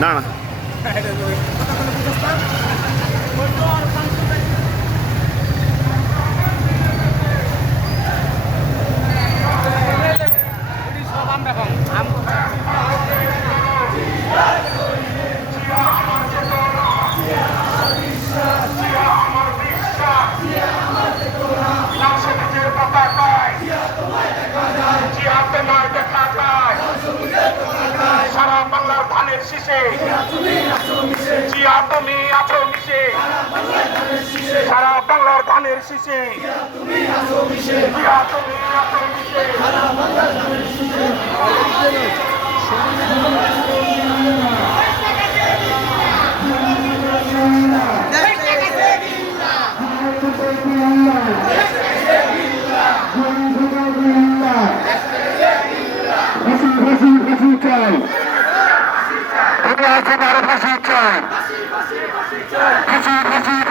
না না সারা বাংলার ধানের শীষে জিয়া তুমি আছো মিশে, সারা বাংলার ধানের শীষে জিয়া তুমি আছো মিশে। ফাঁসি চাই, ফাঁসি চাই, ফাঁসি